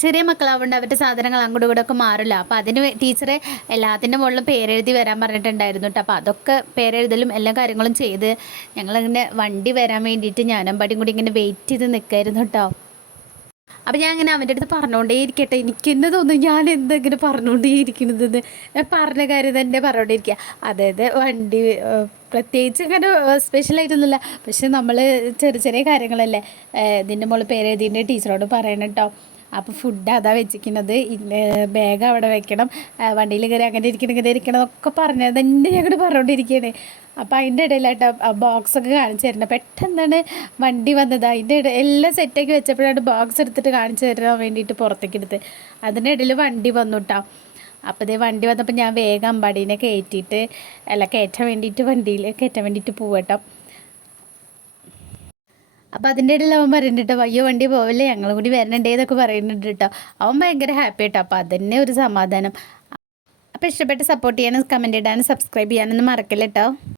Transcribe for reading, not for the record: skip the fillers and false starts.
ചെറിയ മക്കളാവുകൊണ്ട് അവരുടെ സാധനങ്ങൾ അങ്ങോട്ടും ഇങ്ങോട്ടും ഒക്കെ മാറില്ല. അപ്പോൾ അതിന് ടീച്ചറെ എല്ലാത്തിൻ്റെ മുകളിലും പേരെഴുതി വരാൻ പറഞ്ഞിട്ടുണ്ടായിരുന്നു കേട്ടോ. അപ്പോൾ അതൊക്കെ പേരെഴുതലും എല്ലാ കാര്യങ്ങളും ചെയ്ത് ഞങ്ങളിങ്ങനെ വണ്ടി വരാൻ വേണ്ടിയിട്ട് ഞാനും പടിയും കൂടി ഇങ്ങനെ വെയിറ്റ് ചെയ്ത് നിൽക്കായിരുന്നു കേട്ടോ. അപ്പം ഞാൻ അങ്ങനെ അവൻ്റെ അടുത്ത് പറഞ്ഞുകൊണ്ടേ ഇരിക്കട്ടെ, എനിക്ക് തന്നെ തോന്നുന്നു ഞാൻ എന്തെങ്കിലും പറഞ്ഞുകൊണ്ടേ ഇരിക്കണതെന്ന്. ഞാൻ പറഞ്ഞ കാര്യം തന്നെ പറഞ്ഞുകൊണ്ടിരിക്കുക. അതായത് വണ്ടി പ്രത്യേകിച്ച് ഇങ്ങനെ സ്പെഷ്യലായിട്ടൊന്നുമില്ല, പക്ഷെ നമ്മൾ ചെറിയ ചെറിയ കാര്യങ്ങളല്ലേ ഇതിൻ്റെ മുകളിൽ പേരെഴുതിൻ്റെ ടീച്ചറോട് പറയണം കേട്ടോ. അപ്പോൾ ഫുഡ് അതാ വെച്ചിരിക്കുന്നത്, ബാഗ് അവിടെ വെക്കണം, വണ്ടിയിൽ കയറി അങ്ങനെ ഇരിക്കണം ഇങ്ങനെ ഇരിക്കണം എന്നൊക്കെ പറഞ്ഞത് തന്നെ ഞങ്ങൾ പറഞ്ഞുകൊണ്ടിരിക്കുകയാണ്. അപ്പോൾ അതിൻ്റെ ഇടയിലായിട്ട് ആ ബോക്സൊക്കെ കാണിച്ചു തരണം. പെട്ടെന്നാണ് വണ്ടി വന്നത്. അതിൻ്റെ ഇടയിൽ എല്ലാം സെറ്റാക്കി വെച്ചപ്പോഴാണ് ബോക്സ് എടുത്തിട്ട് കാണിച്ചു തരാൻ വേണ്ടിയിട്ട് പുറത്തേക്ക് എടുത്ത്. അതിൻ്റെ ഇടയിൽ വണ്ടി വന്നു കേട്ടോ. അപ്പോൾ ഇതേ വണ്ടി വന്നപ്പോൾ ഞാൻ വേഗം അമ്പാടീനെ കയറ്റാൻ വേണ്ടിയിട്ട് പോവട്ടോ. അപ്പോൾ അതിൻ്റെ ഇടയിൽ അവൻ പറയുന്നുണ്ട് കേട്ടോ, അയ്യോ വണ്ടി പോവല്ലേ, ഞങ്ങളും കൂടി വരണണ്ടേ എന്നൊക്കെ പറയുന്നുണ്ട് കേട്ടോ. അവൻ ഭയങ്കര ഹാപ്പി കേട്ടോ. അപ്പോൾ അതന്നെ ഒരു സമാധാനം. അപ്പോൾ ഇഷ്ടപ്പെട്ട് സപ്പോർട്ട് ചെയ്യാനും കമൻറ്റ് ഇടാനും സബ്സ്ക്രൈബ് ചെയ്യാനൊന്നും മറക്കില്ല കേട്ടോ.